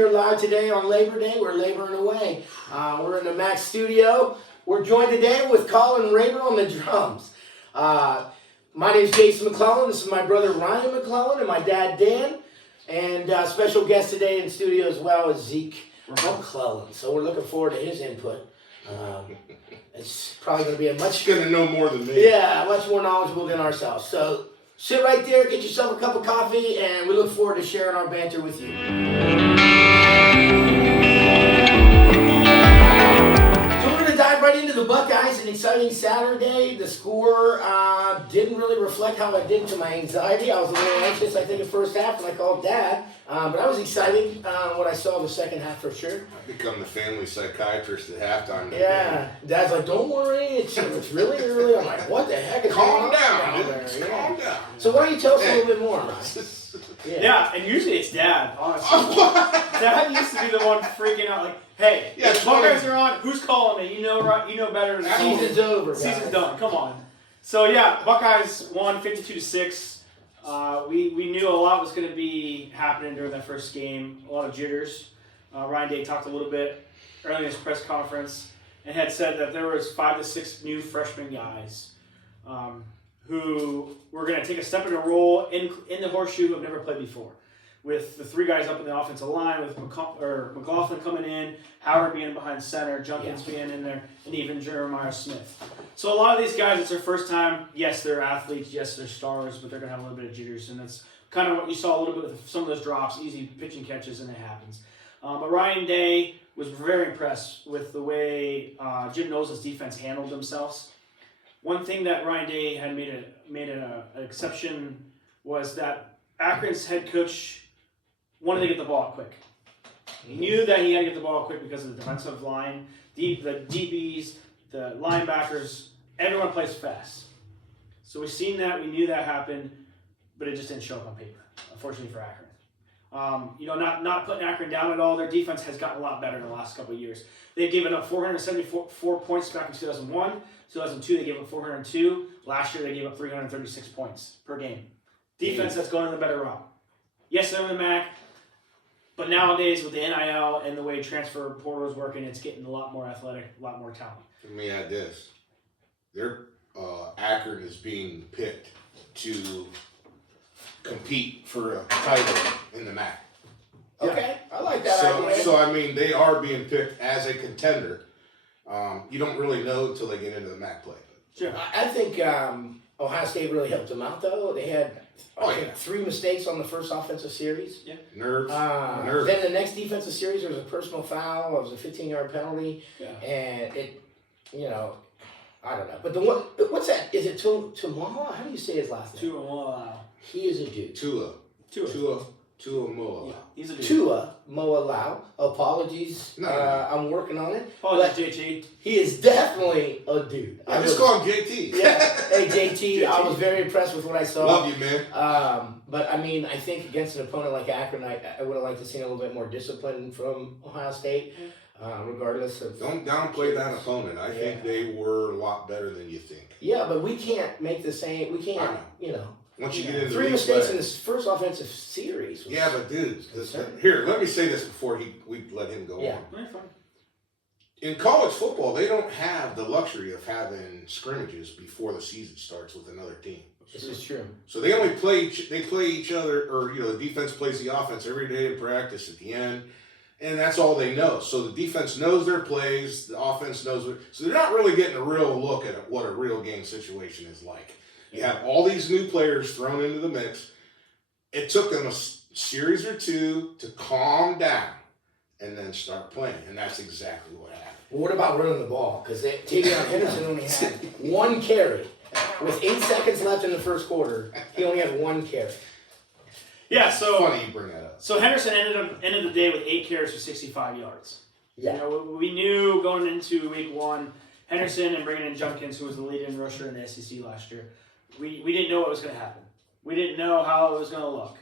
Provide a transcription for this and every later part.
here live today on Labor Day. We're laboring away. We're in the Mac studio. We're joined today with Colin Raber on the drums. My name is Jason McClellan. This is my brother Ryan McClellan and my dad Dan. And special guest today in studio as well is Zeke McClellan. So we're looking forward to his input. It's probably going to be He's going to know more than me. Yeah, much more knowledgeable than ourselves. So sit right there, get yourself a cup of coffee, and we look forward to sharing our banter with you. So we're going to dive right into the Buckeyes. An exciting Saturday. The score didn't really reflect how I did to my anxiety. I was a little anxious, I think, in the first half when I called Dad. But I was excited what I saw in the second half for sure. I've become the family psychiatrist at halftime. Yeah. Dad's like, don't worry, it's really early. I'm like, what the heck is Calm going down, on dude. there? Yeah. Calm down. So why don't you tell us a little bit more, Ryan? Yeah, and usually it's Dad, honestly. Dad used to be the one freaking out, like, hey, Yeah, the Buckeyes are on, who's calling me? You know better than me. Season's over, guys. Season's done, come on. So yeah, Buckeyes won 52-6. We knew a lot was going to be happening during that first game, a lot of jitters. Ryan Day talked a little bit early in his press conference and had said that there was 5 to 6 new freshman guys who were going to take a step in a role in the horseshoe who have never played before. With the 3 guys up in the offensive line, with McLaughlin coming in, Howard being behind center, Junkins being in there, and even Jeremiah Smith. So a lot of these guys, it's their first time. Yes, they're athletes. Yes, they're stars, but they're going to have a little bit of jitters, and that's kind of what you saw a little bit with some of those drops, easy pitching catches, and it happens. But Ryan Day was very impressed with the way Jim Knowles' defense handled themselves. One thing that Ryan Day had made an exception was that Akron's head coach wanted to get the ball out quick. He knew that he had to get the ball out quick because of the defensive line, the DBs, the linebackers, everyone plays fast. So we've seen that, we knew that happened, but it just didn't show up on paper, unfortunately for Akron. Not putting Akron down at all. Their defense has gotten a lot better in the last couple of years. They've given up 474 points back in 2001. 2002, they gave up 402. Last year, they gave up 336 points per game. Defense that's going in the better route. Yes, they're in the MAC, but nowadays with the NIL and the way transfer portal is working, it's getting a lot more athletic, a lot more talent. Let me add this. Akron is being picked to compete for a title in the MAC. Okay, I like that idea. So, I mean, they are being picked as a contender. You don't really know until they get into the MAC play. Sure. I think Ohio State really helped them out, though. They had 3 mistakes on the first offensive series. Yeah. Nerves. Then the next defensive series, there was a personal foul. It was a 15-yard penalty. Yeah. And it, I don't know. But what's that? Is it Tuamala? How do you say his last name? Tuamala. He is a dude. Tua Moa. Yeah, he's a dude. Tua Moalau. Apologies. No. I'm working on it. Apologies, JT. He is definitely a dude. I just call him JT. Yeah. Hey, JT, I was very impressed with what I saw. Love you, man. But, I mean, I think against an opponent like Akron, I would have liked to see a little bit more discipline from Ohio State, regardless of... Don't downplay that opponent. I think they were a lot better than you think. Yeah, but we can't make the same... We can't, Once you get into 3 mistakes in this first offensive series. Yeah, but dude, here, let me say this before we let him go on. In college football, they don't have the luxury of having scrimmages before the season starts with another team. This is true. So they only play each other, or the defense plays the offense every day in practice at the end, and that's all they know. So the defense knows their plays, the offense knows so they're not really getting a real look at what a real game situation is like. You have all these new players thrown into the mix. It took them a series or 2 to calm down and then start playing, and that's exactly what happened. Well, what about running the ball? Because Tavion Henderson only had 1 carry. With 8 seconds left in the first quarter, he only had 1 carry. Yeah, so... Funny you bring that up. So Henderson ended the day with 8 carries for 65 yards. Yeah. We knew going into week 1, Henderson and bringing in Junkins, who was the lead-in rusher in the SEC last year, we didn't know what was going to happen. We didn't know how it was going to look.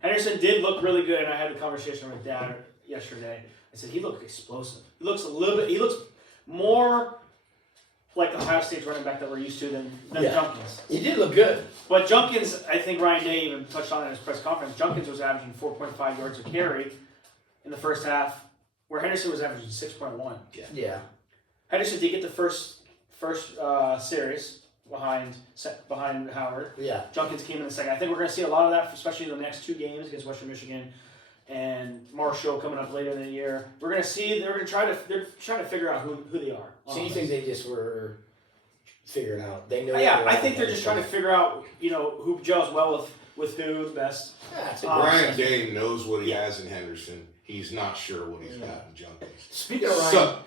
Henderson did look really good, and I had a conversation with Dad yesterday. I said, he looked explosive. He looks more like the Ohio State running back that we're used to than Junkins. He did look good. But Junkins, I think Ryan Day even touched on it in his press conference, Junkins was averaging 4.5 yards a carry in the first half, where Henderson was averaging 6.1. Yeah. Henderson did get the first series behind Howard. Yeah. Junkins came in the second. I think we're going to see a lot of that, especially in the next 2 games against Western Michigan and Marshall coming up later in the year. We're going to see they're trying to figure out who they are. So you think they just were figuring out? They know. Yeah, I think they're just trying to figure out, who gels well with who the best. Yeah, that's a Brian Day knows what he has in Henderson. He's not sure what he's got in Junkins. Speaking of Ryan, So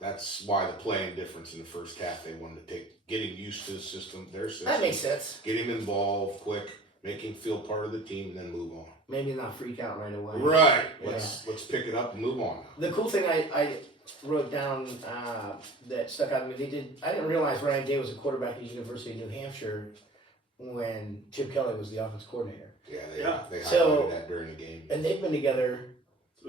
that's why the playing difference in the first half. They wanted to get him used to the system, their system. that makes sense. Get him involved quick, make him feel part of the team, and then move on. Maybe not freak out right away. Right. Yeah. Let's pick it up and move on. The cool thing I wrote down that stuck out to me, I didn't realize Ryan Day was a quarterback at the University of New Hampshire when Chip Kelly was the offense coordinator. Yeah, they So- highlighted that during the game. And they've been together.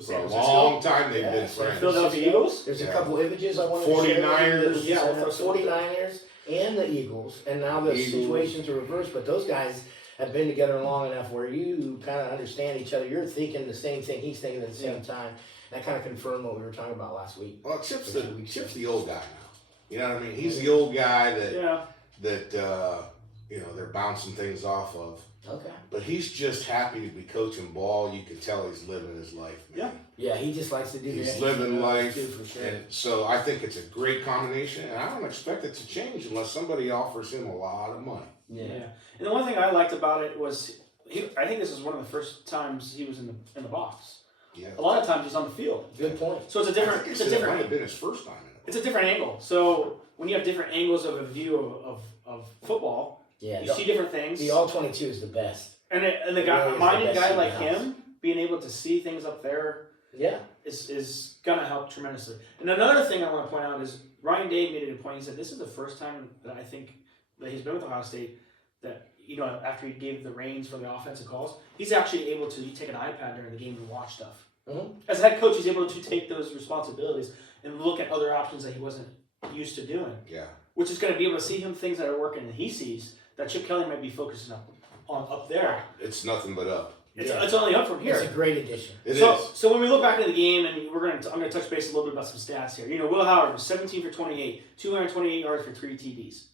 For a long time, they've been so friends. Philadelphia Eagles? There's a Yeah. couple images I want to share. 49ers. Yeah, we'll throw some- 49ers and the Eagles. And now the Eagles. situations are reversed, but those guys have been together long enough where you kind of understand each other. You're thinking the same thing, he's thinking at the same time. That kind of confirmed what we were talking about last week. Well, Chip's the old guy now. You know what I mean? He's the old guy that they're bouncing things off of. Okay. But he's just happy to be coaching ball. You can tell he's living his life, man. Yeah, he just likes to do He's that. living life. Too, for sure. And so I think it's a great combination, and I don't expect it to change unless somebody offers him a lot of money. Yeah. And the one thing I liked about it was I think this is one of the first times he was in the box. Yeah. A lot of times he's on the field. Good point. So it's a different It might have been his first time in it. it's a different angle. So when you have different angles of a view of football, Yeah. you see different things. The all-22 is the best. And the guy, Really is a the minded best guy seat in like the house. him, being able to see things up there Yeah. is gonna help tremendously. And another thing I want to point out is Ryan Day made it a point. He said this is the first time that I think that he's been with Ohio State that after he gave the reins for the offensive calls, he's actually able to take an iPad during the game and watch stuff. Mhm. As a head coach, he's able to take those responsibilities and look at other options that he wasn't used to doing, Yeah. which is going to be able to see him things that are working and he sees that Chip Kelly might be focusing on up there. It's nothing but up. It's only up from here. It's a great addition. It is. So when we look back into the game, and I'm gonna touch base a little bit about some stats here. Will Howard was 17 for 28, 228 yards for 3 TDs.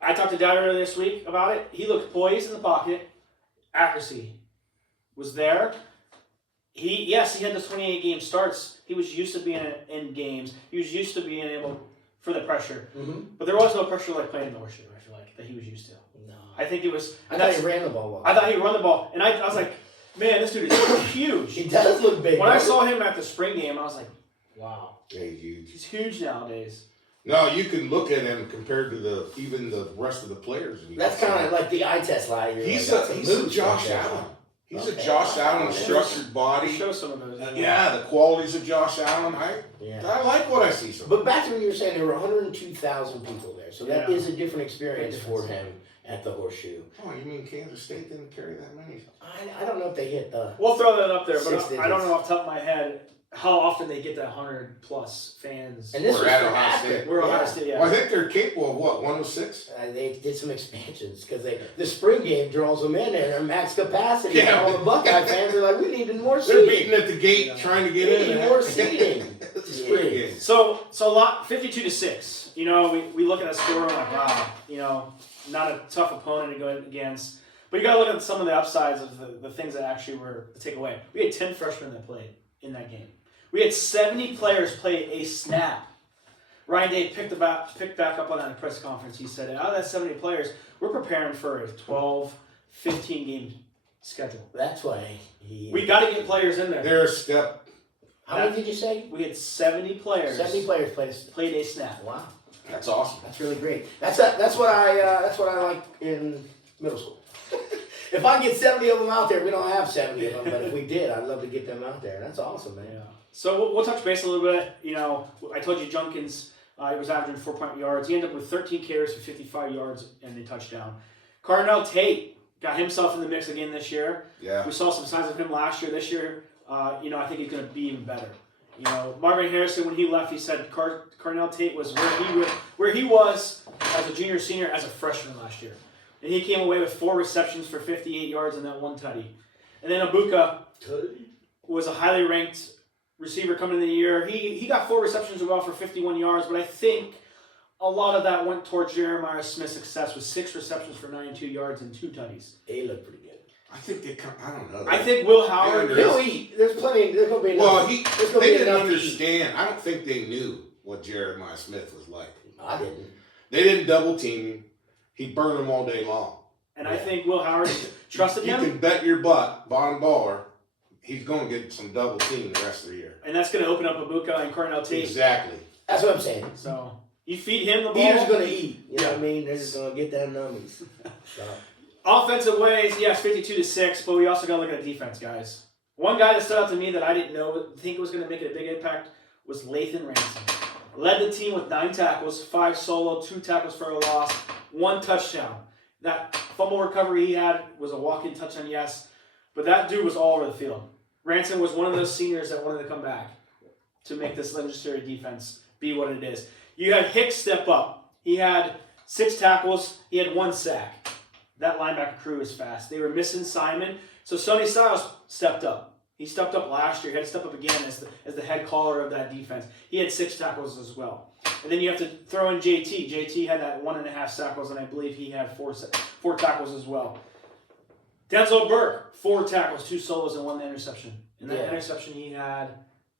I talked to Dad earlier this week about it. He looked poised in the pocket. Accuracy was there. He had those 28 game starts. He was used to being in games. He was used to being able for the pressure. Mm-hmm. But there was no pressure like playing in the horseshoe. I feel like that he was used to. No. I think it was. I thought he ran the ball well. I thought he'd run the ball, and I was like, man, this dude is huge. He does look big. When I saw him at the spring game, I was like, wow, Yeah, he's huge. he's huge nowadays. No, you can look at him compared to even the rest of the players. That's kind of like the eye test lie. He's a Josh Allen. He's a Josh Allen structured body. Show some of those. Yeah, the qualities of Josh Allen. I like what I see. But back to what you were saying, there were 102,000 people there, so that Yeah. is a different experience for him at the horseshoe. Oh, you mean Kansas State didn't carry that many? I don't know if they hit the. We'll throw that up there, but 6 I don't digits. know off the top of my head how often they get that 100+ fans. And this We're was at for Ohio Akron. State. We're Yeah. Ohio State, yeah. Well, I think they're capable of what, 106? They did some expansions because the spring game draws them in there. They're max capacity. Yeah. And all the Buckeye fans are like, we needed more They're seating. beating at the gate, trying to get We in. need more seating. The spring game. So a lot 52-6. We look at that score and we're like, wow, not a tough opponent to go against. But you got to look at some of the upsides of the things that actually were the takeaway. We had 10 freshmen that played in that game. We had 70 players play a snap. Ryan Day picked back up on that in a press conference. He said, out of that 70 players, we're preparing for a 12, 15 game schedule. That's why We got to get players in there. They're a step. How many did you say? We had 70 players 70 players played a snap. Wow, That's awesome. that's really great. That's what I like in middle school. If I get 70 of them out there, we don't have 70 of them, but if we did, I'd love to get them out there. That's awesome, man. Yeah. So we'll touch base a little bit. I told you Junkins, he was averaging 4 yards. He ended up with 13 carries for 55 yards and a touchdown. Carnell Tate got himself in the mix again this year. Yeah. We saw some signs of him last year. This year, I think he's going to be even better. Marvin Harrison, when he left, he said Carnell Tate was where he was as a junior, senior, as a freshman last year. And he came away with 4 receptions for 58 yards and that 1 tutty. And then Abuka, was a highly ranked receiver coming into the year. He got 4 receptions as well for 51 yards, but I think a lot of that went towards Jeremiah Smith's success with 6 receptions for 92 yards and 2 tutties. They look pretty good. I think I don't know. I think Will Howard. He'll eat. There's plenty. There's gonna be enough. Well, there's they gonna be didn't enough to eat. understand. I don't think they knew what Jeremiah Smith was like. I didn't. They didn't double team him. He burned them all day long. And I think Will Howard trusted You him. can bet your butt, bottom baller, he's going to get some double team the rest of the year. And that's going to open up Ibuka and Cornell Tate. Exactly. That's what I'm saying. So you feed him the ball. Eater's gonna eat. You know what I mean? They're just gonna get them nummies. So. Offensive ways, yes, 52-6, but we also got to look at defense, guys. One guy that stood out to me that I didn't think was going to make a big impact was Lathan Ransom. Led the team with 9 tackles, 5 solo, 2 tackles for a loss, 1 touchdown. That fumble recovery he had was a walk-in touchdown, yes, but that dude was all over the field. Ransom was one of those seniors that wanted to come back to make this legendary defense be what it is. You had Hicks step up. He had 6 tackles. He had 1 sack. That linebacker crew is fast. They were missing Simon, so Sonny Styles stepped up. He stepped up last year. He had to step up again as the head caller of that defense. He had 6 tackles as well. And then you have to throw in JT. JT had that 1.5 tackles, and I believe he had 4 tackles as well. Denzel Burke, 4 tackles, 2 solos, and 1 interception. And that interception he had,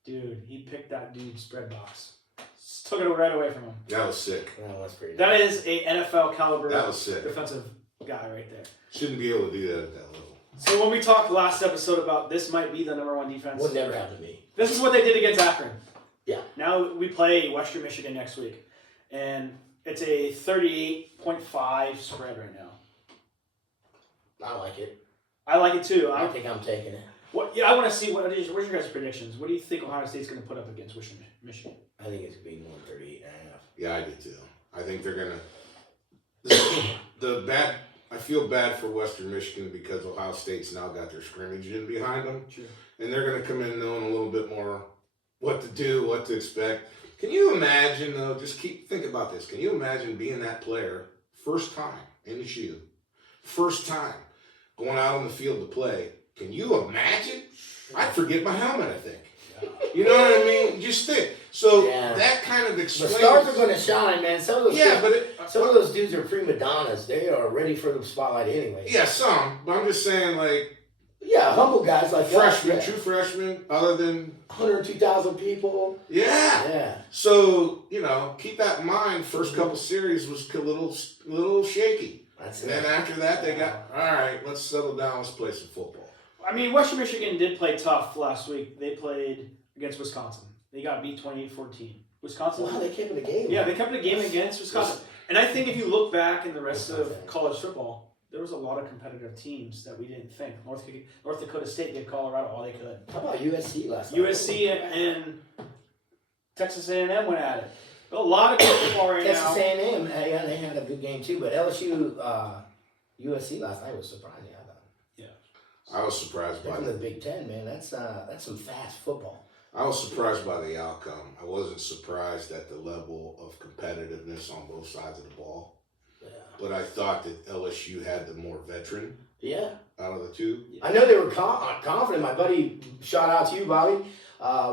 dude, he picked that dude's bread box. Took it right away from him. That was sick. Oh, that's pretty. That is a NFL caliber That was sick. defensive guy right there. Shouldn't be able to do that at that level. So when we talked last episode about this might be the number 1 defense, Would never happen to me. this is what they did against Akron. Yeah. Now we play Western Michigan next week, and it's a 38.5 spread right now. I like it. I like it too. I think I'm taking it. I want to see what's your guys' predictions. What do you think Ohio State's going to put up against Western Michigan? I think it's going to be 138.5. Yeah, I do too. I think they're going to. I feel bad for Western Michigan because Ohio State's now got their scrimmage in behind them. Sure. And they're going to come in knowing a little bit more what to do, what to expect. Can you imagine, though, think about this. Can you imagine being that player, first time in the shoe, first time going out on the field to play? Can you imagine? I'd forget my helmet, I think. You know what I mean? Just think. So that kind of explains. The stars are going to shine, man. Some of those some of those dudes are prima donnas. They are ready for the spotlight anyway. Yeah, some. But I'm just saying, like. Yeah, humble guys like freshmen, us. True freshmen, other than 102,000 people. Yeah. Yeah. So, keep that in mind. First couple series was a little shaky. That's and then after that, they got, all right, let's settle down. Let's play some football. I mean, Western Michigan did play tough last week. They played against Wisconsin. They got beat 28-14. Wisconsin. Wow, they kept it a game. Yeah, they kept it a game against Wisconsin. And I think if you look back in the rest of college football, there was a lot of competitive teams that we didn't think. North Dakota State gave Colorado all they could. How about USC last night? USC and Texas A&M went at it. A lot of good football right Texas now. A&M, yeah, they had a good game too. But LSU, USC last night was surprising. I thought. I was surprised by the Big Ten, man. That's some fast football. I was surprised by the outcome. I wasn't surprised at the level of competitiveness on both sides of the ball. Yeah. But I thought that LSU had the more veteran out of the two. I know they were confident. My buddy, shout out to you, Bobby.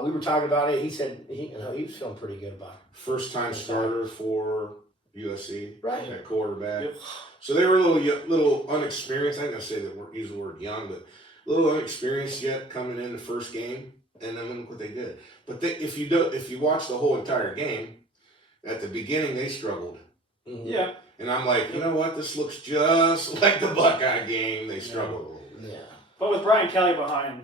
We were talking about it. He said he was feeling pretty good about it. First time starter for USC, right? At quarterback. Yep. So they were a little unexperienced. I'm gonna say use the word young, but a little unexperienced yet coming in the first game. And then look what they did. But if you watch the whole entire game, at the beginning they struggled. Mm-hmm. Yeah. And I'm like, you know what? This looks just like the Buckeye game. They struggled a little bit. Yeah. But with Brian Kelly behind,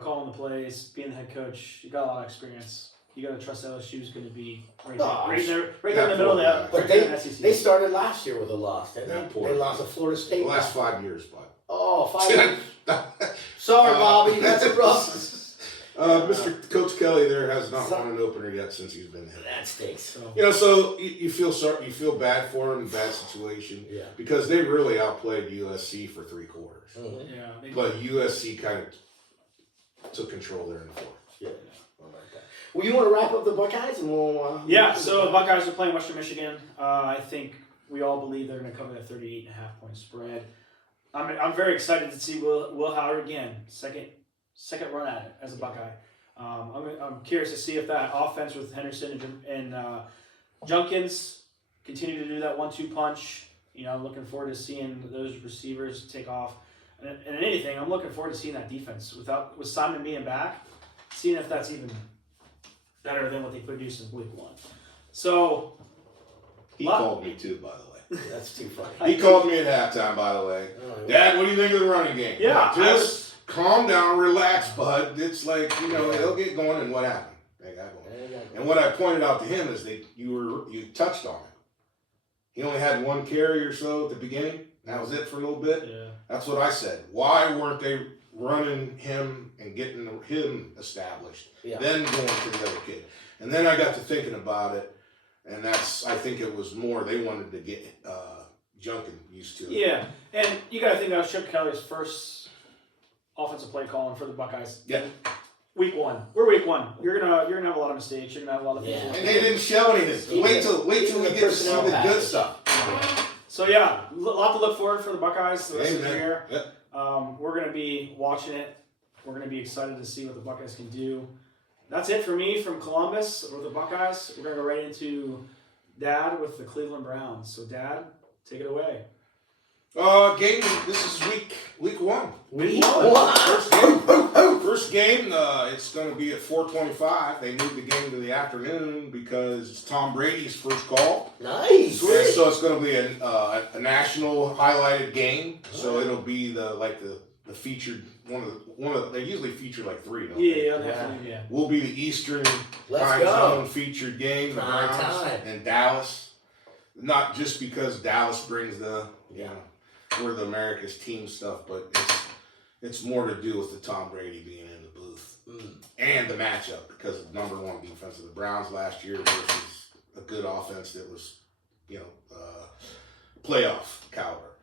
calling the plays, being the head coach, you got a lot of experience. You got to trust LSU is going to be right there in the middle of that. But they started last year with a loss. They lost to Florida State. The last 5 years, bud. Oh, 5 years. Sorry, Bobby. That's rough. Mr. Coach Kelly there has not won an opener yet since he's been there. That stinks. So you feel sorry, you feel bad for him, bad situation, because they really outplayed USC for 3 quarters. Mm-hmm. Yeah, but USC kind of took control there in the 4th. Yeah. Well, you want to wrap up the Buckeyes and we'll. So the Buckeyes are playing Western Michigan. I think we all believe they're going to cover that 38.5 point spread. I'm very excited to see Will Howard again, second second run at it as a Buckeye. I'm curious to see if that offense with Henderson and Junkins continue to do that 1-2 punch. I'm looking forward to seeing those receivers take off. And anything, I'm looking forward to seeing that defense with Simon being back, seeing if that's even better than what they produced in week 1. So he called me too, by the way. That's too funny. He called me at halftime, by the way. Dad, what do you think of the running game? Yeah, just calm down, relax, bud. It's like they'll get going, and what happened? They got going. And what I pointed out to him is that you touched on it. He only had 1 carry or so at the beginning. That was it for a little bit. Yeah. That's what I said. Why weren't they running him and getting him established? Yeah. Then going to the other kid. And then I got to thinking about it, and I think it was more they wanted to get Junkin used to it. Yeah, and you got to think that was Chip Kelly's first offensive play calling for the Buckeyes. Yeah. Week 1. We're week 1. You're gonna have a lot of mistakes. You're gonna have a lot of things. Yeah. And they didn't show anything. Wait till we get to see the good stuff. So yeah, a lot to look forward for the Buckeyes the rest of the year. Yep. We're going to be watching it. We're going to be excited to see what the Buckeyes can do. That's it for me from Columbus with the Buckeyes. We're going to go right into Dad with the Cleveland Browns. So Dad, take it away. Game. This is week 1. Week 1. First game. It's going to be at 4:25. They moved the game to the afternoon because it's Tom Brady's first call. Nice. And so it's going to be a national highlighted game. So it'll be the featured one of they usually feature like 3. Don't they? Yeah, definitely. Yeah. Will be the Eastern Let's time go. zone featured game. The Prime Browns time. and Dallas. Not just because Dallas brings we're the America's team stuff, but it's more to do with the Tom Brady being in the booth and the matchup because of the #1 defense of the Browns last year versus a good offense that was, playoff caliber.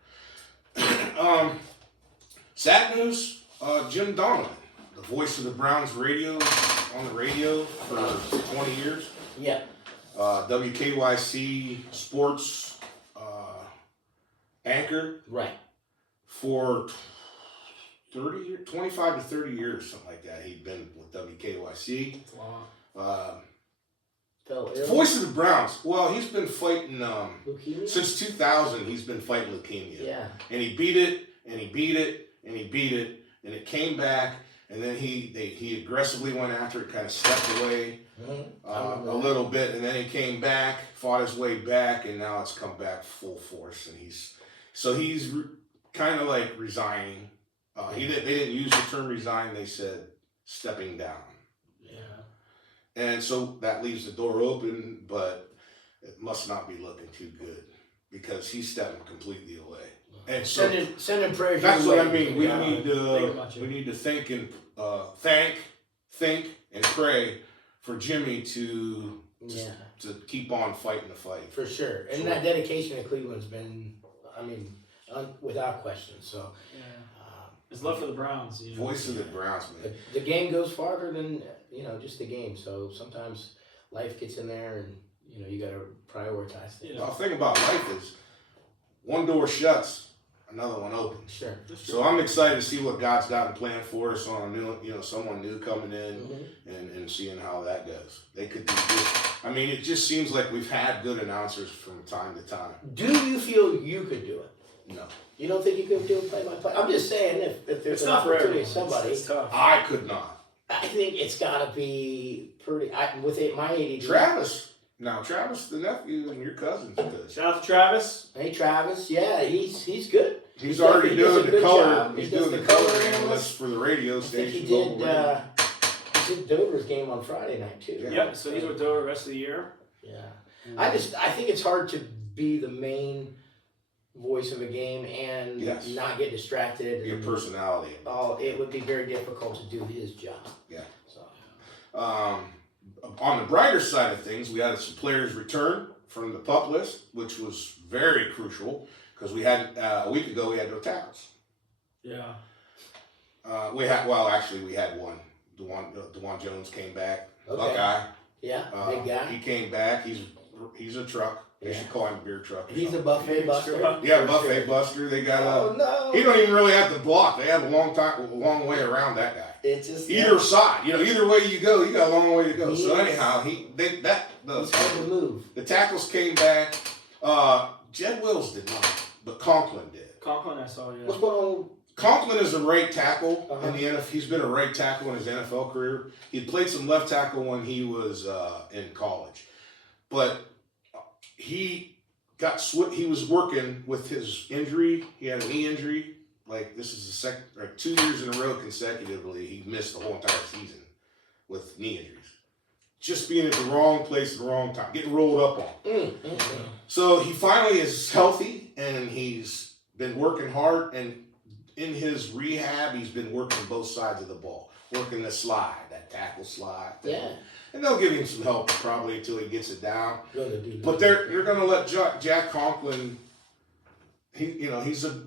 Sad news, Jim Donovan, the voice of the Browns on the radio for 20 years. Yeah. WKYC Sports anchor. Right. For 25 to 30 years, something like that. He'd been with WKYC. Fell ill. Voice of the Browns. Well, he's been fighting Leukemia? since 2000. He's been fighting leukemia. Yeah. And he beat it, and he beat it, and he beat it, and it came back. And then he aggressively went after it, kind of stepped away a little bit, and then he came back, fought his way back, and now it's come back full force. And he's kind of like resigning. They didn't use the term resign. They said stepping down. Yeah. And so that leaves the door open, but it must not be looking too good because he's stepping completely away. And so sending prayers. that's what I away. mean. We need to think and pray for Jimmy to keep on fighting the fight. For sure. And that dedication to Cleveland's been, without question. So, his love for the Browns. Voice of the Browns, man. The game goes farther than, just the game. So sometimes life gets in there and, you got to prioritize things. The thing about life is one door shuts, another one opens. Sure. So I'm excited to see what God's got in plan for us on someone new coming in and seeing how that goes. They could be good. It just seems like we've had good announcers from time to time. Do you feel you could do it? No. You don't think you could do a play-by-play? I'm just saying if there's an opportunity, somebody. It's tough. I could not. I think it's got to be pretty. My ADD. Travis, the nephew and your cousin's good. Shout out to Travis. Hey, Travis. Yeah, he's good. He's already doing the color. Job. He's doing the color analyst for the radio I think station. he did Dover's game on Friday night too. Yeah. Yep. So he's with Dover the rest of the year. Yeah. I think it's hard to be the main voice of a game and not get distracted. Your personality. It would be very difficult to do his job. Yeah. So. On the brighter side of things, we had some players return from the PUP list, which was very crucial because we had a week ago we had no tackles. Yeah. We had one. DeJuan Jones came back. Okay. Buckeye. Yeah. Big guy. He came back. He's a truck. They should call him beer truck. He's a buffet buster. Yeah, buffet buster. They got Oh no. he don't even really have to block. They have a long way around that guy. It's just Either side, either way you go, you got a long way to go. So anyhow, he's hard to move. the tackles came back. Jed Wills did not, but Conklin did. Conklin, I saw. Yeah. What's going on? Conklin is a right tackle in the Uh-huh. NFL. He's been a right tackle in his NFL career. He played some left tackle when he was in college, but he got he was working with his injury. He had a knee injury. Like this is the 2 years in a row consecutively, he missed the whole entire season with knee injuries. Just being at the wrong place at the wrong time, getting rolled up on. So he finally is healthy, and he's been working hard. And in his rehab, he's been working both sides of the ball, working the slide, that tackle slide. Yeah. And they'll give him some help probably until he gets it down. Gonna do But that. you're going to let Jack Conklin. He's a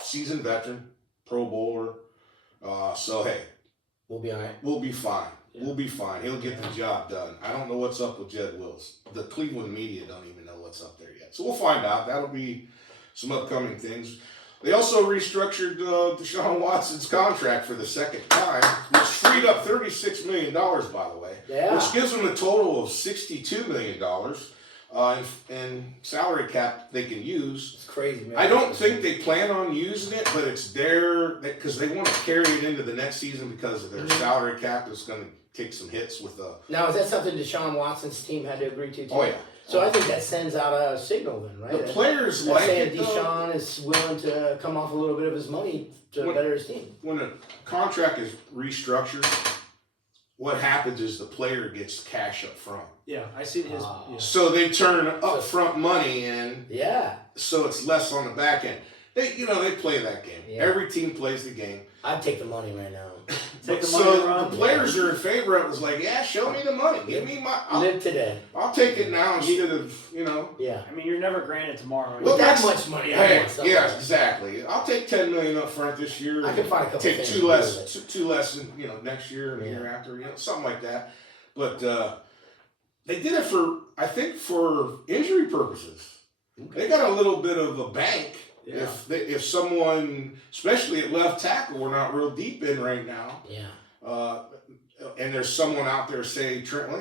seasoned veteran, Pro Bowler. So hey, We'll be all right. we'll be fine. Yeah. We'll be fine. He'll get the job done. I don't know what's up with Jed Wills. The Cleveland media don't even know what's up there yet. So we'll find out. That'll be some upcoming things. They also restructured Deshaun Watson's contract for the second time, which freed up $36 million, by the way, Yeah. which gives them a total of $62 million in salary cap they can use. It's crazy, man. I don't think they plan on using it, but it's there because they want to carry it into the next season because of their salary cap is going to take some hits with the. Now, is that something Deshaun Watson's team had to agree to? Too? Oh yeah. So I think that sends out a signal then, right? The players That's like saying it. Though. Deshaun is willing to come off a little bit of his money to better his team. When a contract is restructured, what happens is the player gets cash up front. Yeah, I seen his. Yeah. So they turn upfront money in, Yeah. so it's less on the back end. They play that game. Yeah. Every team plays the game. I'd take the money right now. Take the money So and run. the players are in favor of it. Was like, yeah, show me the money. Give me my. Live today. I'll take it now instead of Yeah. I mean, you're never granted tomorrow. With Well, that much money, I Hey, want something. yeah, exactly. I'll take $10 million up front this year. I can find a couple Take things two to do less, with two less, in, next year and the year after, something like that. But they did it for injury purposes. Okay. They got a little bit of a bank. Yeah. If someone, especially at left tackle, we're not real deep in right now. Yeah. And there's someone out there, say Trent Lane.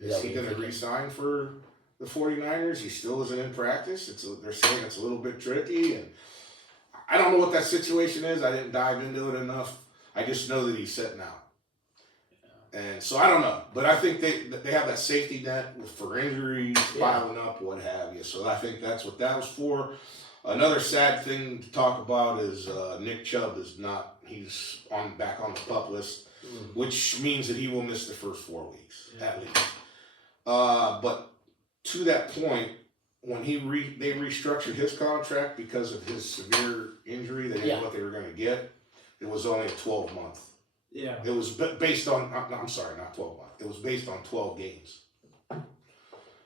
Yeah, Is he going to re-sign for the 49ers? He still isn't in practice. They're saying it's a little bit tricky, and I don't know what that situation is. I didn't dive into it enough. I just know that he's sitting out, and so I don't know. But I think they have that safety net for injuries piling up, what have you. So I think that's what that was for. Another sad thing to talk about is Nick Chubb is not. He's back on the PUP list, which means that he will miss the first 4 weeks at least. But to that point, when they restructured his contract because of his severe injury, they didn't know what they were going to get. It was only a 12-month. Yeah. It was based on. I'm sorry, not 12 months. It was based on 12 games.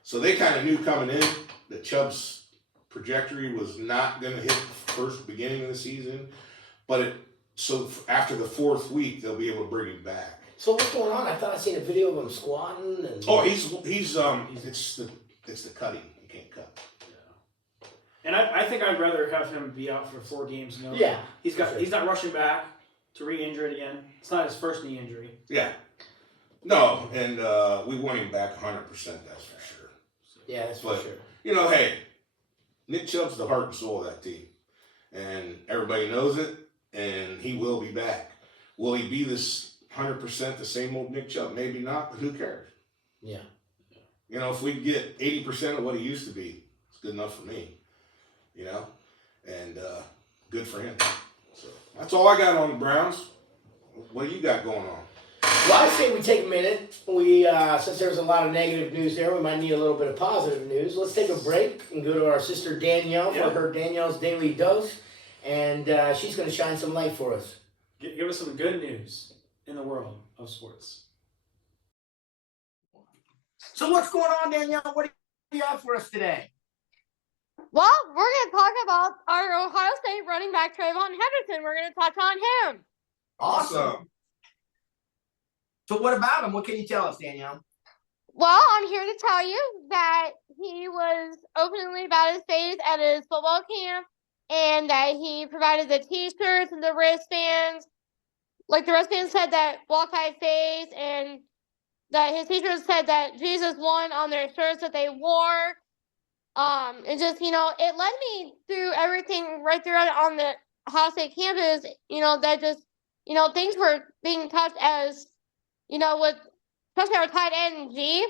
So they kind of knew coming in that Chubb's trajectory was not going to hit the first beginning of the season, but so after the 4th week they'll be able to bring him back. So what's going on? I thought I seen a video of him squatting. And It's the cutting. You can't cut. Yeah. And I think I'd rather have him be out for 4 games. Yeah. He's not rushing back to re-injure it again. It's not his first knee injury. Yeah. No, and we want him back 100%. That's for sure. Yeah, that's for sure. Hey, Nick Chubb's the heart and soul of that team, and everybody knows it. And he will be back. Will he be this 100% the same old Nick Chubb? Maybe not, but who cares? Yeah. If we get 80% of what he used to be, it's good enough for me. And good for him. So that's all I got on the Browns. What do you got going on? Well, I say we take a minute. We since there's a lot of negative news there, we might need a little bit of positive news. Let's take a break and go to our sister Danielle for her Danielle's Daily Dose. And she's going to shine some light for us. Give us some good news in the world of sports. So what's going on, Danielle? What do you have for us today? Well, we're going to talk about our Ohio State running back, Trayvon Henderson. We're going to touch on him. Awesome. So what about him? What can you tell us, Danielle? Well, I'm here to tell you that he was openly about his faith at his football camp, and that he provided the T-shirts and the wristbands. Like the wristband said that walk by faith, and that his T-shirts said that Jesus won on their shirts that they wore. And just it led me through everything right there on the Ohio State campus. That just things were being touched as with especially our tight end G.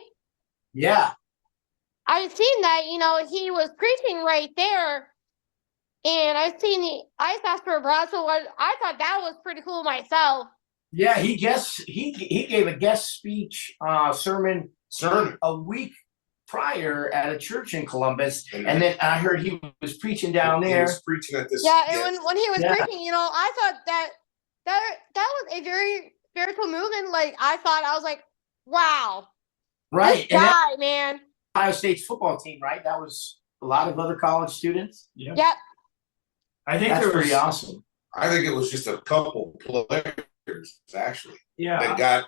Yeah. I've seen that, he was preaching right there, and I've seen the ice master abroad, so I thought that was pretty cool myself. Yeah, he gave a guest speech sermon a week prior at a church in Columbus, and then I heard he was preaching down there. He was preaching at this. Yeah, and when he was preaching, I thought that was a very spiritual movement. Like I was like, wow, Right, this guy, man. Ohio State's football team, right? That was a lot of other college students. Yeah. Yep. I think that's pretty awesome. I think it was just a couple players actually. Yeah. That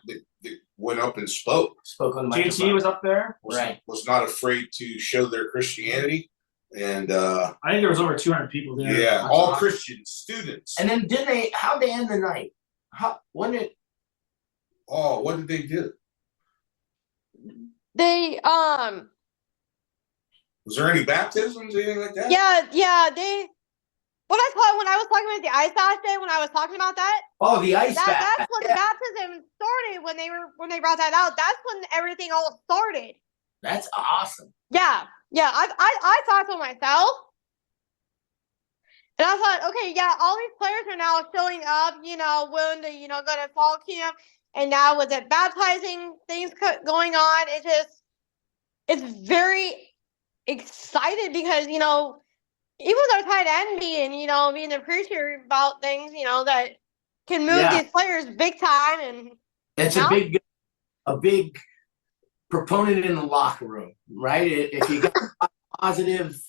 went up and spoke on the JT microphone. was up there. Was not afraid to show their Christianity, and I think there was over 200 people there. yeah, all Christian students. And then how'd they end the night? What did they do? They Was there any baptisms, anything like that? yeah, they. When I was talking about the ice bath day, when I was talking about that, The ice bath. that's when the baptism started. When they brought that out, that's when everything all started. That's awesome. Yeah. I thought so myself, and I thought, okay, yeah, all these players are now showing up, willing to, go to fall camp, and now with the baptizing things going on, it's very excited because even with our tight end being the preacher about things, that can move these players big time, and it's a big proponent in the locker room, right? If you got positive,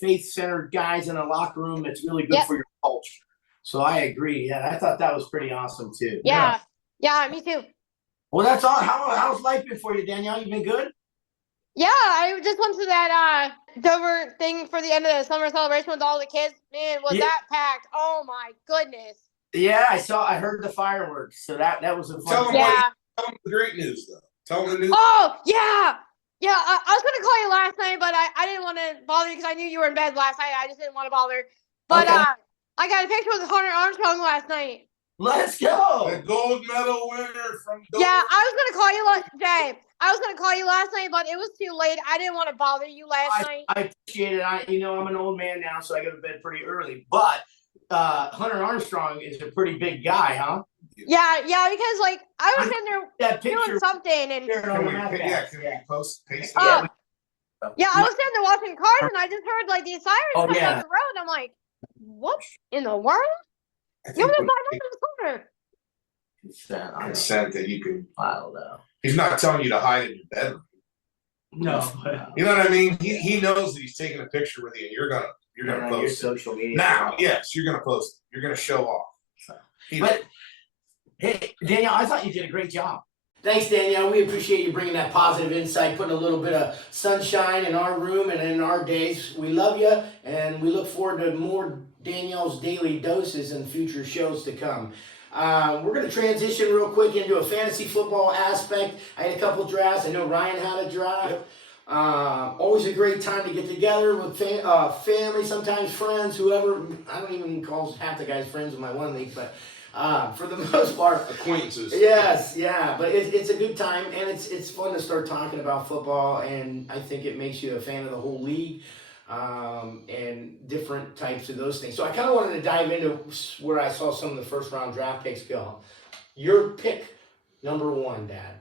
faith-centered guys in a locker room, it's really good for your culture. So I agree. Yeah, I thought that was pretty awesome too. Yeah, me too. Well, that's all. How's life been for you, Danielle? You been good? Yeah, I just went to that Dover thing for the end of the summer celebration with all the kids. Man, was that packed? Oh my goodness. Yeah, I heard the fireworks, so that was a fun. Tell them the great news though. Tell them the news. Oh yeah. I was gonna call you last night, but I didn't want to bother you because I knew you were in bed last night. I just didn't want to bother. But I got a picture with Hunter Armstrong last night. Let's go. The gold medal winner from Dover. Yeah, I was gonna call you Jay. I was gonna call you last night, but it was too late. I didn't want to bother you last night. I appreciate it. I'm an old man now, so I go to bed pretty early. But Hunter Armstrong is a pretty big guy, huh? Yeah, because like I was in there doing something, and Can we paste it? I was sitting there watching cars, and I just heard like these sirens coming down the road. I'm like, what in the world? You want to find out the Consent that you can. I don't know. He's not telling you to hide in your bedroom. No. You know what I mean? He knows that he's taking a picture with you, and you're gonna post your it. social media. Now, yes, you're gonna post it. You're gonna show off. But hey, Danielle, I thought you did a great job. Thanks, Danielle. We appreciate you bringing that positive insight, putting a little bit of sunshine in our room and in our days. We love you, and we look forward to more Danielle's Daily Doses and future shows to come. We're going to transition real quick into a fantasy football aspect. I had a couple drafts. I know Ryan had a draft. Yep. Always a great time to get together with family, sometimes friends, whoever. I don't even call half the guys friends in my one league, but for the most part, acquaintances. Yes, yeah, but it's a good time, and it's fun to start talking about football, and I think it makes you a fan of the whole league, and different types of those things. So I kind of wanted to dive into where I saw some of the first round draft picks go. Your pick, number one, Dad.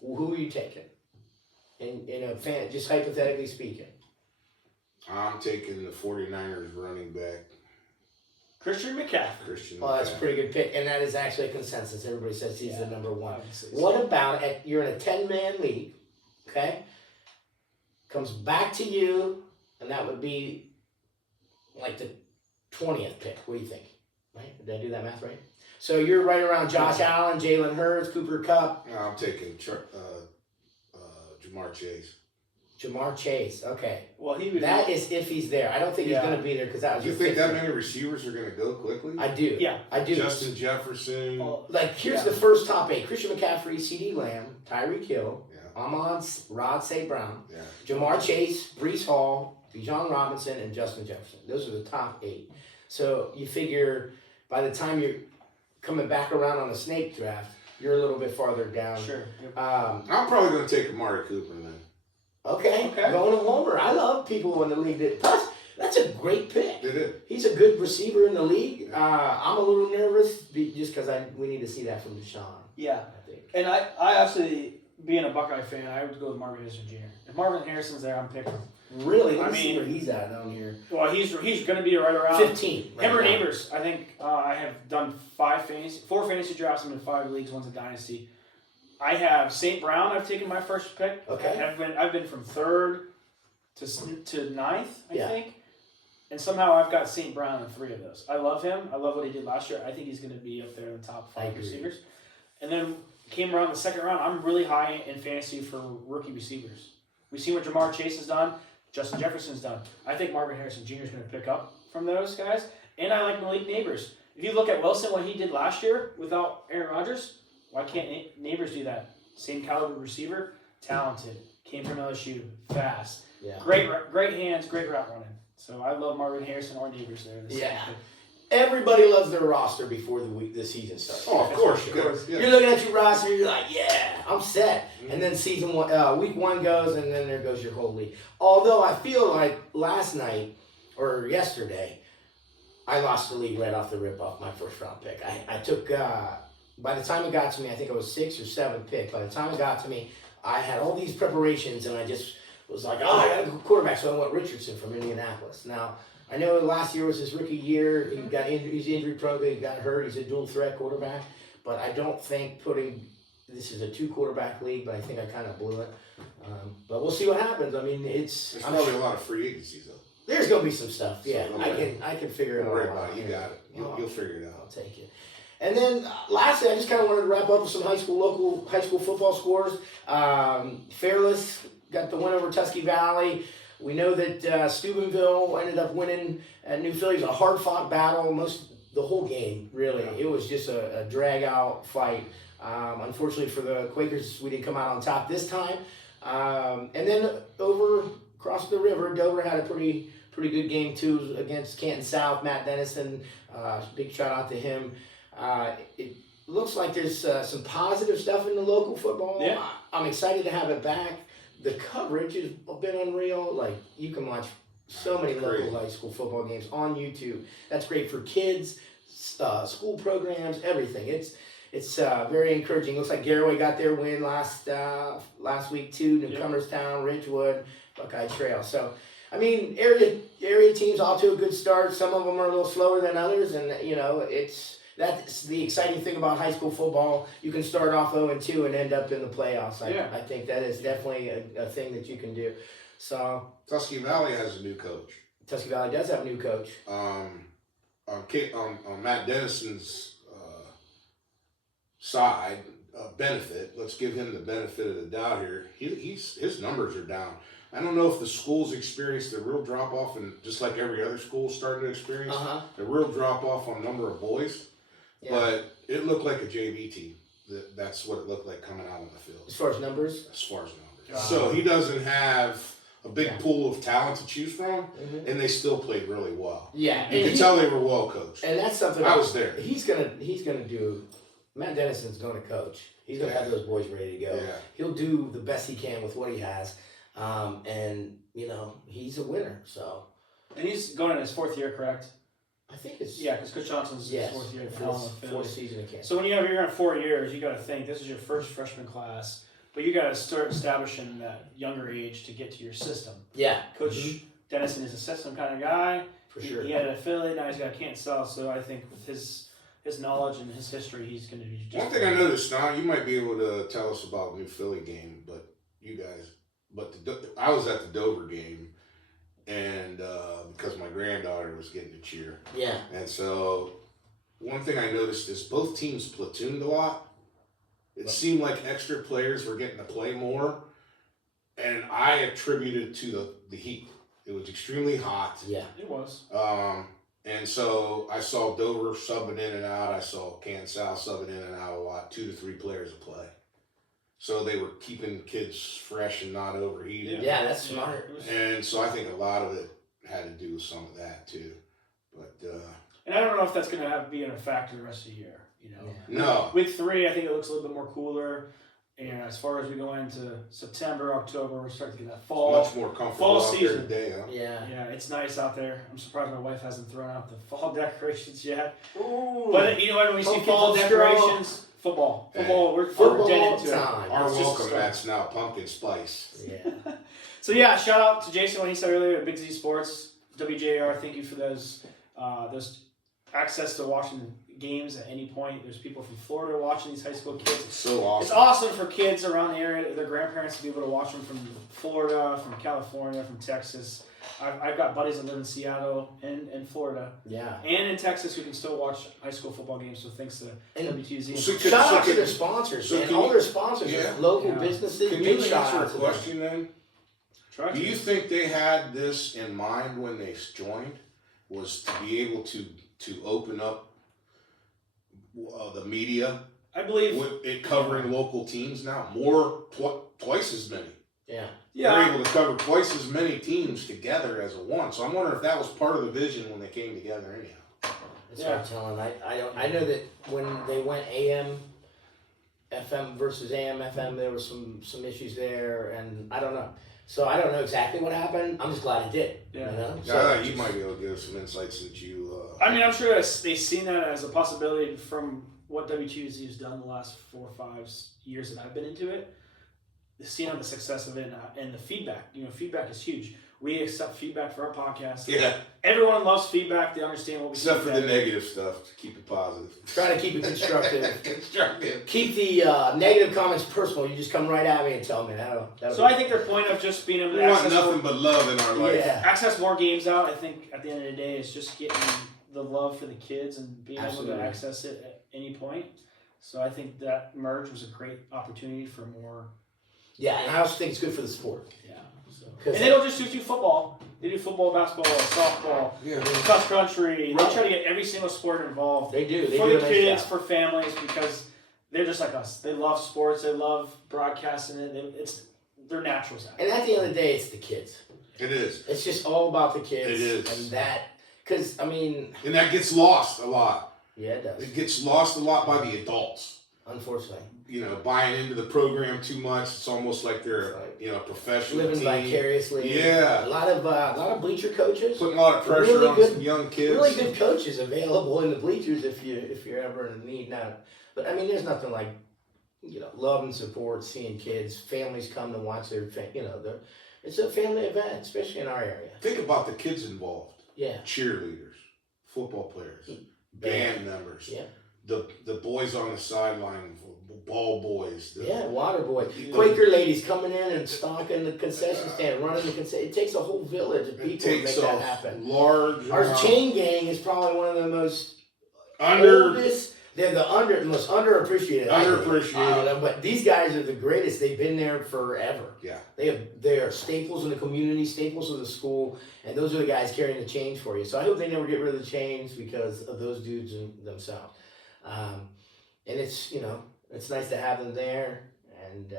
Who are you taking? In a fan, just hypothetically speaking. I'm taking the 49ers running back. Christian McCaffrey. Well, that's a pretty good pick, and that is actually a consensus. Everybody says he's the number one. Obviously. What about you're in a 10-man league, okay? Comes back to you, and that would be like the 20th pick. What do you think? Right? Did I do that math right? So you're right around Josh Allen, Jalen Hurts, Cooper Kupp. I'm taking Jamar Chase. Jamar Chase. Okay. Well, he would. That is if he's there. I don't think he's Yeah. going to be there because that was Do you your think fifth that year. many receivers are going to go quickly? I do. Yeah. I do. Justin Jefferson. Well, Like, here's Yeah. the first top 8. Christian McCaffrey, C.D. Lamb, Tyreek Hill, Yeah. Ahmad Rod St. Brown, Yeah. Jamar Chase, Brees Hall, Bijan Robinson, and Justin Jefferson. Those are the top 8. So you figure by the time you're coming back around on the snake draft, you're a little bit farther down. Sure. Yep. I'm probably going to take Amari Cooper then. Okay. Okay. Going to Homer. I love people in the league that. Plus, that's a great pick. Did it? He's a good receiver in the league. I'm a little nervous just because we need to see that from Deshaun. Yeah. I think. And I actually, being a Buckeye fan, I would go with Marvin Harrison Jr. If Marvin Harrison's there, I'm picking him. Really? I Let's see mean- where he's at down here. Well, he's going to be right around 15. Him or right now. Neighbors. I think I have done 4 fantasy drafts. I'm in 5 leagues. One's a dynasty. I have St. Brown. I've taken my first pick. Okay. I've been from 3rd to 9th, I Yeah. think. And somehow I've got St. Brown in 3 of those. I love him. I love what he did last year. I think he's going to be up there in the top I 5 agree. receivers. And then came around the 2nd round. I'm really high in fantasy for rookie receivers. We've seen what Jamar Chase has done. Justin Jefferson's done. I think Marvin Harrison Jr. is going to pick up from those guys. And I like Malik Neighbors. If you look at Wilson, what he did last year without Aaron Rodgers, why can't Neighbors do that? Same caliber receiver, talented, came from LSU, fast. Yeah. Great hands, great route running. So I love Marvin Harrison or Neighbors there. in the Yeah. second pick. Everybody loves their roster before the season starts. Oh, of course. Of course. Yeah. You're looking at your roster, you're like, yeah, I'm set. Mhm. And then week 1 goes, and then there goes your whole league. Although I feel like last night or yesterday, I lost the league right off the rip off my first round pick. I took, by the time it got to me, I think it was 6th or 7th pick. By the time it got to me, I had all these preparations, and I just was like, I got to go quarterback. So I went Richardson from Indianapolis. Now, I know last year was his rookie year. He got he's injury prone. He got hurt. He's a dual threat quarterback. But I don't think this is a 2 quarterback league, but I think I kind of blew it. But we'll see what happens. I mean, There's probably a lot of free agencies, though. there's going to be some stuff. Yeah, So, I can figure it Don't all worry out. about it. You got it. You'll figure it I'll out. take it. And then lastly, I just kind of wanted to wrap up with some local high school football scores. Fairless got the win over Tusky Valley. We know that Steubenville ended up winning at New Philly. It was a hard-fought battle, the whole game, really. It was just a drag-out fight. Unfortunately for the Quakers, we didn't come out on top this time. And then across the river, Dover had a pretty good game too against Canton South. Matt Dennison, big shout out to him. It looks like there's some positive stuff in the local football. Yeah. I'm excited to have it back. The coverage has been unreal. Like, you can watch so many local high school football games on YouTube. That's great for kids, school programs, everything. It's very encouraging. Looks like Garraway got their win last week too. Newcomerstown, Ridgewood, Buckeye Trail. So, I mean, area teams off to a good start. Some of them are a little slower than others, and that's the exciting thing about high school football. You can start off 0-2 and end up in the playoffs. I think that is definitely a thing that you can do. So Tusky Valley has a new coach. Tusky Valley does have a new coach. On Matt Dennison's side, benefit. Let's give him the benefit of the doubt here. His numbers are down. I don't know if the school's experienced a real drop off, and just like every other school starting to experience a real drop off on number of boys. Yeah. But it looked like a JV team. That's what it looked like coming out on the field. As far as numbers. So he doesn't have a big Yeah. pool of talent to choose from, Mm-hmm. and they still played really well. Yeah, You could tell they were well coached. And that's something I was there. He's gonna do. Matt Dennison's gonna coach. He's gonna have those boys ready to go. Yeah. He'll do the best he can with what he has, and he's a winner. So And he's going in his 4th year, correct? I think it's Yeah, because Coach Johnson's yes, his 4th year. fourth season of camp. So when you're in 4 years, you got to think this is your first freshman class, but you got to start establishing that younger age to get to your system. Yeah, Coach Dennison is a system kind of guy. for sure. He had an affiliate, now he's got Canton South. So I think with his knowledge and his history, he's going to be just. One thing I noticed now, you might be able to tell us about New Philly game, but I was at the Dover game, and because my granddaughter was getting to cheer, Yeah, and so one thing I noticed is both teams platooned a lot. It seemed like extra players were getting to play more, and I attribute it to the heat. It was extremely hot. Yeah. It was. And so I saw Dover subbing in and out. I saw Kansas subbing in and out a lot, 2 to 3 players a play. So they were keeping kids fresh and not overheated. Yeah, that's smart. And so I think a lot of it had to do with some of that too. But and I don't know if that's going to be a factor the rest of the year. You know, no. Week 3, I think it looks a little bit more cooler. And as far as we go into September, October, we're starting to get that fall. Much more comfortable fall out season. there today, huh? Yeah. Yeah, it's nice out there. I'm surprised my wife hasn't thrown out the fall decorations yet. Ooh. But you know what? When we see Hope fall kids are decorations, football, Hey. we're Football dead into time. it. Our It's just welcome a start. mat's now pumpkin spice. Yeah. So yeah, shout out to Jason when he said earlier at Big Z Sports, WJR. Thank you for those access to watching games at any point. There's people from Florida watching these high school kids. It's so awesome. It's awesome for kids around the area, their grandparents to be able to watch them from Florida, from California, from Texas. I've got buddies that live in Seattle and Florida Yeah. and in Texas who can still watch high school football games. So thanks to And WTZ. So shout out to can- their sponsors, so man. can All you- their sponsors Yeah. are local Yeah. businesses. Can Big you shout answer out a to them. question then? Try Do to. you think they had this in mind when they joined? Was to be able to open up the media I believe. with it covering local teams now more twice as many. Yeah. Yeah. They're able to cover twice as many teams together as a one. So I'm wondering if that was part of the vision when they came together anyhow. That's what I'm telling. I know that when they went AM, FM versus AM, FM, there were some issues there, and I don't know. So I don't know exactly what happened. I'm just glad it did. Yeah. You know? So you might be able to give us some insights that you. I mean, I'm sure they've seen that as a possibility from what WTZ has done the last 4 or 5 years that I've been into it. They've seen the success of it and the feedback. You know, feedback is huge. We accept feedback for our podcast. Yeah. Everyone loves feedback. They understand what we Except say for back. the negative stuff to keep it positive. Try to keep it constructive. Constructive. Keep the negative comments personal. You just come right at me and tell me. That'll So I think their point of just being able We to want access nothing but love in our life. Yeah. access more games out, I think at the end of the day, is just getting the love for the kids and being Absolutely. able to access it at any point. So I think that merge was a great opportunity for more. Yeah, and I also think it's good for the sport. Yeah. So. 'Cause And they don't just do football. They do football, basketball, softball, Yeah. cross country. Right. They try to get every single sport involved They do. They for do the a nice kids, job. for families, because they're just like us. They love sports. They love broadcasting it. They're naturals at it. And at the end of the day, it's the kids. It is. It's just all about the kids. It is. And that, because, I mean, And that gets lost a lot. yeah, it does. It gets lost a lot by the adults. Unfortunately. You know, buying into the program too much. It's almost like they're, a professional Living team. vicariously. Yeah. A lot of bleacher coaches. Putting a lot of pressure Really on good- some young kids. Really good coaches available in the bleachers if you're ever in need now. But I mean, there's nothing like, love and support, seeing kids, families come to watch it's a family event, especially in our area. Think about the kids involved. Yeah. Cheerleaders, football players, band members, Yeah. the boys on the sideline, ball boys. Yeah, water boy. Quaker ladies coming in and stocking the concession stand, running the concession. It takes a whole village of It people to make takes that a happen. large Our amount- chain gang is probably one of the most under oldest. They're the most underappreciated. I think. Underappreciated. But these guys are the greatest. They've been there forever. Yeah. They are staples in the community, staples of the school, and those are the guys carrying the change for you. So I hope they never get rid of the change because of those dudes themselves. And it's nice to have them there. And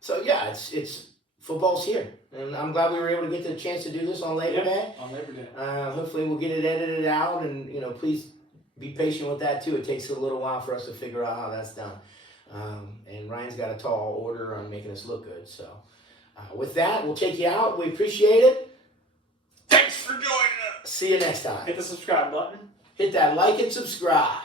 so yeah, it's football's here, and I'm glad we were able to get the chance to do this on Labor Day. On Labor Day. Hopefully we'll get it edited out, and please be patient with that too. It takes a little while for us to figure out how that's done. And Ryan's got a tall order on making us look good. So with that, we'll take you out. We appreciate it. Thanks for joining us. See you next time. Hit the subscribe button. Hit that like and subscribe.